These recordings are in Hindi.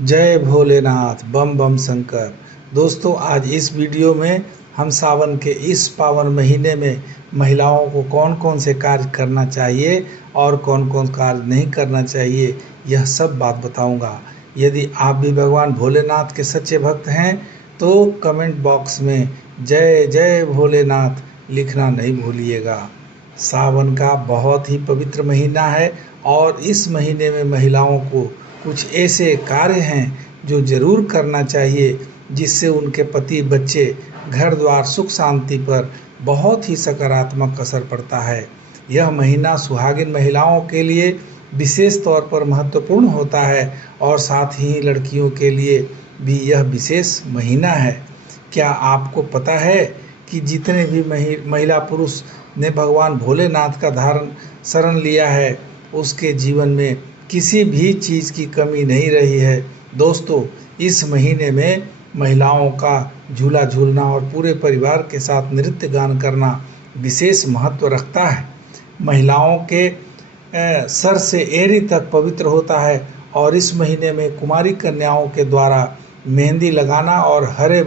जय भोलेनाथ, बम बम शंकर। दोस्तों, आज इस वीडियो में हम सावन के इस पावन महीने में महिलाओं को कौन कौन से कार्य करना चाहिए और कौन कौन कार्य नहीं करना चाहिए, यह सब बात बताऊंगा। यदि आप भी भगवान भोलेनाथ के सच्चे भक्त हैं तो कमेंट बॉक्स में जय जय भोलेनाथ लिखना नहीं भूलिएगा। सावन का बहुत ही पवित्र महीना है और इस महीने में महिलाओं को कुछ ऐसे कार्य हैं जो जरूर करना चाहिए, जिससे उनके पति, बच्चे, घर द्वार, सुख शांति पर बहुत ही सकारात्मक असर पड़ता है। यह महीना सुहागिन महिलाओं के लिए विशेष तौर पर महत्वपूर्ण होता है और साथ ही लड़कियों के लिए भी यह विशेष महीना है। क्या आपको पता है कि जितने भी महिला पुरुष ने भगवान भोलेनाथ का शरण लिया है, उसके जीवन में किसी भी चीज़ की कमी नहीं रही है। दोस्तों, इस महीने में महिलाओं का झूला झूलना और पूरे परिवार के साथ नृत्य गान करना विशेष महत्व रखता है। महिलाओं के सर से एड़ी तक पवित्र होता है और इस महीने में कुमारी कन्याओं के द्वारा मेहंदी लगाना और हरे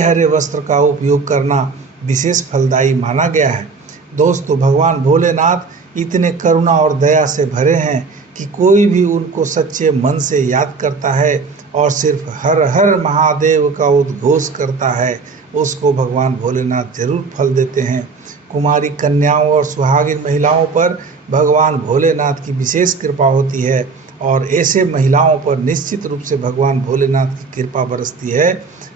हरे वस्त्र का उपयोग करना विशेष फलदायी माना गया है। दोस्तों, भगवान भोलेनाथ इतने करुणा और दया से भरे हैं कि कोई भी उनको सच्चे मन से याद करता है और सिर्फ हर हर महादेव का उद्घोष करता है, उसको भगवान भोलेनाथ जरूर फल देते हैं। कुमारी कन्याओं और सुहागिन महिलाओं पर भगवान भोलेनाथ की विशेष कृपा होती है और ऐसे महिलाओं पर निश्चित रूप से भगवान भोलेनाथ की कृपा बरसती है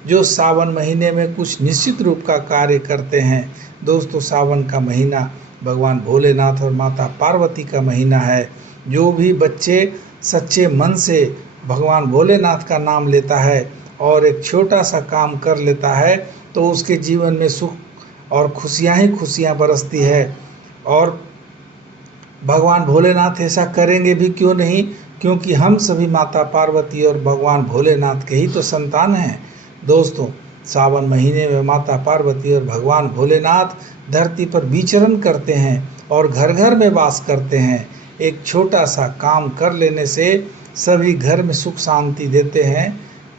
जो सावन महीने में कुछ निश्चित रूप का कार्य करते हैं। दोस्तों, सावन का महीना भगवान भोलेनाथ और माता पार्वती का महीना है। जो भी बच्चे सच्चे मन से भगवान भोलेनाथ का नाम लेता है और एक छोटा सा काम कर लेता है तो उसके जीवन में सुख और खुशियाँ ही खुशियाँ बरसती है। और भगवान भोलेनाथ ऐसा करेंगे भी क्यों नहीं, क्योंकि हम सभी माता पार्वती और भगवान भोलेनाथ के ही तो संतान हैं। दोस्तों, सावन महीने में माता पार्वती और भगवान भोलेनाथ धरती पर विचरण करते हैं और घर घर में वास करते हैं। एक छोटा सा काम कर लेने से सभी घर में सुख शांति देते हैं।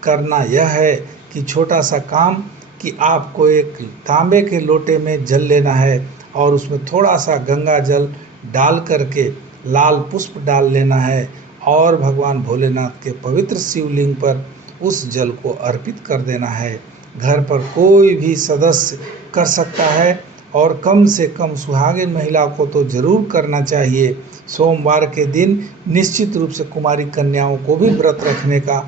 करना यह है कि छोटा सा काम कि आपको एक तांबे के लोटे में जल लेना है और उसमें थोड़ा सा गंगा जल डाल करके लाल पुष्प डाल लेना है और भगवान भोलेनाथ के पवित्र शिवलिंग पर उस जल को अर्पित कर देना है। घर पर कोई भी सदस्य कर सकता है और कम से कम सुहागिन महिला को तो जरूर करना चाहिए। सोमवार के दिन निश्चित रूप से कुमारी कन्याओं को भी व्रत रखने का,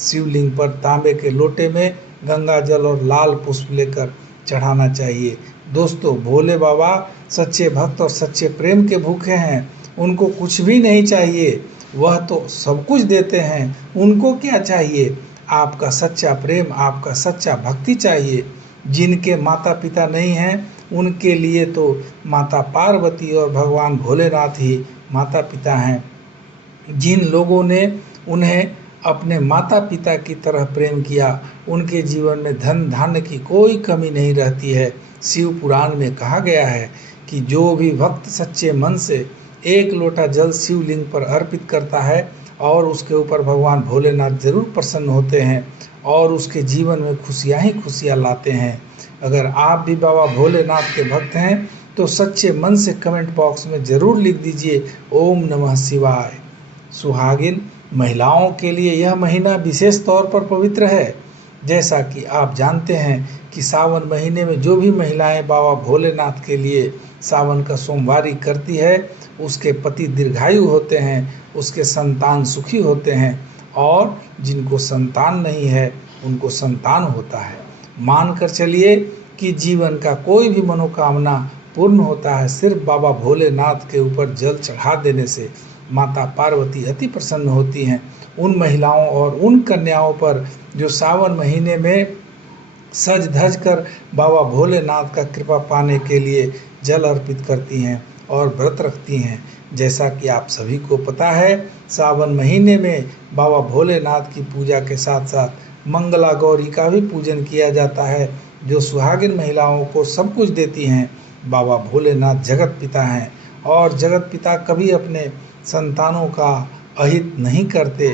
शिवलिंग पर तांबे के लोटे में गंगा जल और लाल पुष्प लेकर चढ़ाना चाहिए। दोस्तों, भोले बाबा सच्चे भक्त और सच्चे प्रेम के भूखे हैं। उनको कुछ भी नहीं चाहिए, वह तो सब कुछ देते हैं। उनको क्या चाहिए? आपका सच्चा प्रेम, आपका सच्चा भक्ति चाहिए। जिनके माता पिता नहीं हैं उनके लिए तो माता पार्वती और भगवान भोलेनाथ ही माता पिता हैं। जिन लोगों ने उन्हें अपने माता पिता की तरह प्रेम किया, उनके जीवन में धन धान्य की कोई कमी नहीं रहती है। शिव पुराण में कहा गया है कि जो भी भक्त सच्चे मन से एक लोटा जल शिवलिंग पर अर्पित करता है और उसके ऊपर भगवान भोलेनाथ जरूर प्रसन्न होते हैं और उसके जीवन में खुशियाँ ही खुशियाँ लाते हैं। अगर आप भी बाबा भोलेनाथ के भक्त हैं तो सच्चे मन से कमेंट बॉक्स में ज़रूर लिख दीजिए ओम नमः शिवाय। सुहागिन महिलाओं के लिए यह महीना विशेष तौर पर पवित्र है। जैसा कि आप जानते हैं कि सावन महीने में जो भी महिलाएं बाबा भोलेनाथ के लिए सावन का सोमवारी करती है, उसके पति दीर्घायु होते हैं, उसके संतान सुखी होते हैं और जिनको संतान नहीं है उनको संतान होता है। मान कर चलिए कि जीवन का कोई भी मनोकामना पूर्ण होता है सिर्फ बाबा भोलेनाथ के ऊपर जल चढ़ा देने से। माता पार्वती अति प्रसन्न होती हैं उन महिलाओं और उन कन्याओं पर जो सावन महीने में सज धज कर बाबा भोलेनाथ का कृपा पाने के लिए जल अर्पित करती हैं और व्रत रखती हैं। जैसा कि आप सभी को पता है, सावन महीने में बाबा भोलेनाथ की पूजा के साथ साथ मंगला गौरी का भी पूजन किया जाता है, जो सुहागिन महिलाओं को सब कुछ देती हैं। बाबा भोलेनाथ जगत पिता हैं और जगत पिता कभी अपने संतानों का अहित नहीं करते।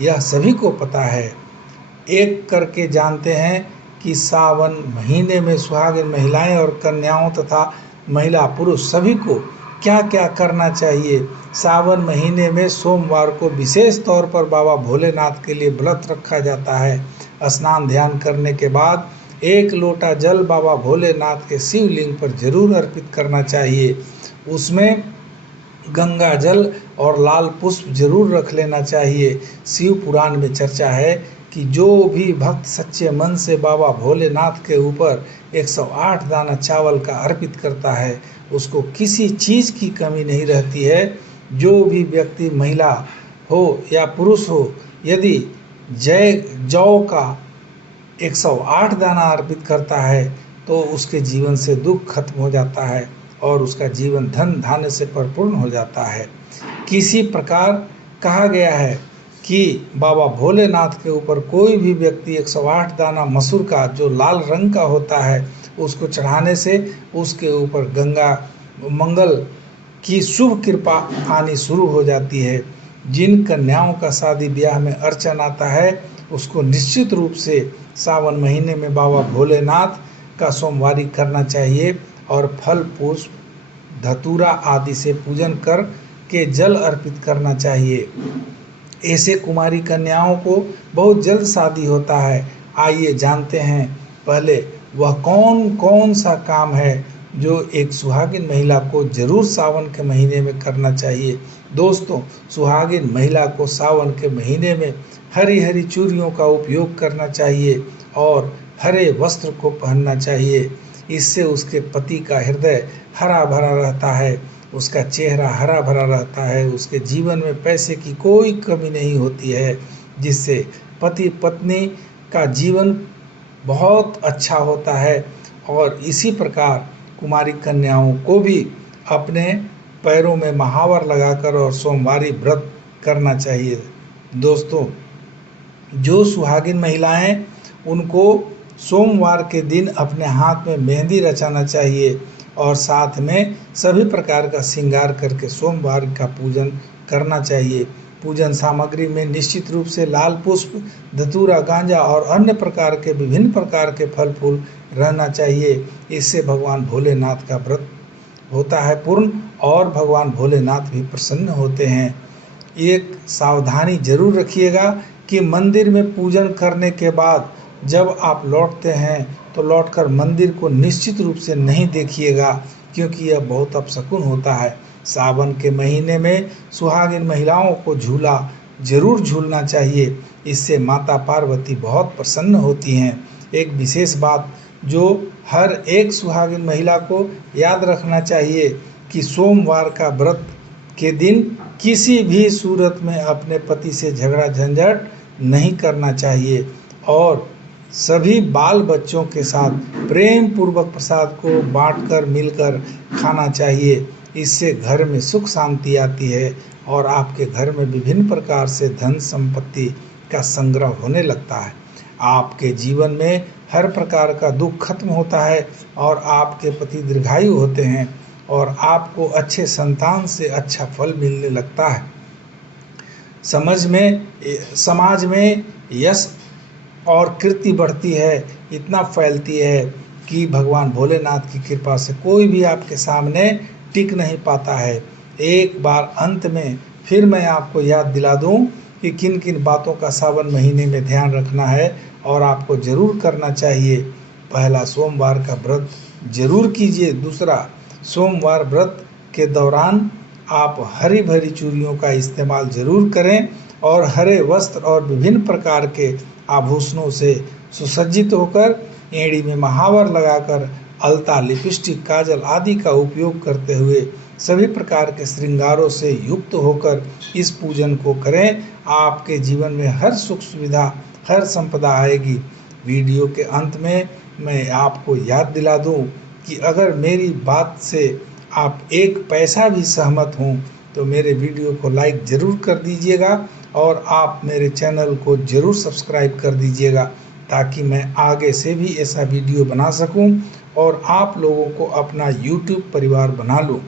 यह सभी को पता है। एक करके जानते हैं कि सावन महीने में सुहागिन महिलाएं और कन्याओं तथा महिला पुरुष सभी को क्या क्या करना चाहिए। सावन महीने में सोमवार को विशेष तौर पर बाबा भोलेनाथ के लिए व्रत रखा जाता है। स्नान ध्यान करने के बाद 1 लोटा जल बाबा भोलेनाथ के शिवलिंग पर जरूर अर्पित करना चाहिए। उसमें गंगा जल और लाल पुष्प जरूर रख लेना चाहिए। शिव पुराण में चर्चा है कि जो भी भक्त सच्चे मन से बाबा भोलेनाथ के ऊपर 108 दाना चावल का अर्पित करता है, उसको किसी चीज़ की कमी नहीं रहती है। जो भी व्यक्ति महिला हो या पुरुष हो, यदि जौ का 108 दाना अर्पित करता है तो उसके जीवन से दुख खत्म हो जाता है और उसका जीवन धन धान्य से परिपूर्ण हो जाता है। किसी प्रकार कहा गया है कि बाबा भोलेनाथ के ऊपर कोई भी व्यक्ति 108 दाना मसूर का, जो लाल रंग का होता है, उसको चढ़ाने से उसके ऊपर गंगा मंगल की शुभ कृपा आनी शुरू हो जाती है। जिन कन्याओं का शादी ब्याह में अर्चन आता है, उसको निश्चित रूप से सावन महीने में बाबा भोलेनाथ का सोमवारी करना चाहिए और फल पुष्प धतूरा आदि से पूजन कर के जल अर्पित करना चाहिए। ऐसे कुमारी कन्याओं को बहुत जल्द शादी होता है। आइए जानते हैं पहले वह कौन कौन सा काम है जो एक सुहागिन महिला को जरूर सावन के महीने में करना चाहिए। दोस्तों, सुहागिन महिला को सावन के महीने में हरी हरी चूड़ियों का उपयोग करना चाहिए और हरे वस्त्र को पहनना चाहिए। इससे उसके पति का हृदय हरा भरा रहता है, उसका चेहरा हरा भरा रहता है, उसके जीवन में पैसे की कोई कमी नहीं होती है, जिससे पति पत्नी का जीवन बहुत अच्छा होता है। और इसी प्रकार कुमारी कन्याओं को भी अपने पैरों में महावर लगाकर और सोमवारी व्रत करना चाहिए। दोस्तों, जो सुहागिन महिलाएं, उनको सोमवार के दिन अपने हाथ में मेहंदी रचाना चाहिए और साथ में सभी प्रकार का श्रृंगार करके सोमवार का पूजन करना चाहिए। पूजन सामग्री में निश्चित रूप से लाल पुष्प, धतूरा, गांजा और अन्य प्रकार के विभिन्न प्रकार के फल फूल रहना चाहिए। इससे भगवान भोलेनाथ का व्रत होता है पूर्ण और भगवान भोलेनाथ भी प्रसन्न होते हैं। एक सावधानी जरूर रखिएगा कि मंदिर में पूजन करने के बाद जब आप लौटते हैं तो लौटकर मंदिर को निश्चित रूप से नहीं देखिएगा, क्योंकि यह बहुत अपशकुन होता है। सावन के महीने में सुहागिन महिलाओं को झूला जरूर झूलना चाहिए। इससे माता पार्वती बहुत प्रसन्न होती हैं। एक विशेष बात जो हर एक सुहागिन महिला को याद रखना चाहिए कि सोमवार का व्रत के दिन किसी भी सूरत में अपने पति से झगड़ा झंझट नहीं करना चाहिए और सभी बाल बच्चों के साथ प्रेम पूर्वक प्रसाद को बांटकर मिलकर खाना चाहिए। इससे घर में सुख शांति आती है और आपके घर में विभिन्न प्रकार से धन संपत्ति का संग्रह होने लगता है। आपके जीवन में हर प्रकार का दुख खत्म होता है और आपके पति दीर्घायु होते हैं और आपको अच्छे संतान से अच्छा फल मिलने लगता है। समाज में यश और कीर्ति बढ़ती है, इतना फैलती है कि भगवान भोलेनाथ की कृपा से कोई भी आपके सामने टिक नहीं पाता है। एक बार अंत में फिर मैं आपको याद दिला दूं कि किन किन बातों का सावन महीने में ध्यान रखना है और आपको जरूर करना चाहिए। पहला, सोमवार का व्रत जरूर कीजिए। दूसरा, सोमवार व्रत के दौरान आप हरी भरी चूड़ियों का इस्तेमाल जरूर करें और हरे वस्त्र और विभिन्न प्रकार के आभूषणों से सुसज्जित होकर एड़ी में महावर लगाकर अलता, लिपस्टिक, काजल आदि का उपयोग करते हुए सभी प्रकार के श्रृंगारों से युक्त होकर इस पूजन को करें। आपके जीवन में हर सुख सुविधा, हर संपदा आएगी। वीडियो के अंत में मैं आपको याद दिला दूं कि अगर मेरी बात से आप एक पैसा भी सहमत हों तो मेरे वीडियो को लाइक ज़रूर कर दीजिएगा और आप मेरे चैनल को ज़रूर सब्सक्राइब कर दीजिएगा ताकि मैं आगे से भी ऐसा वीडियो बना सकूं और आप लोगों को अपना YouTube परिवार बना लूं।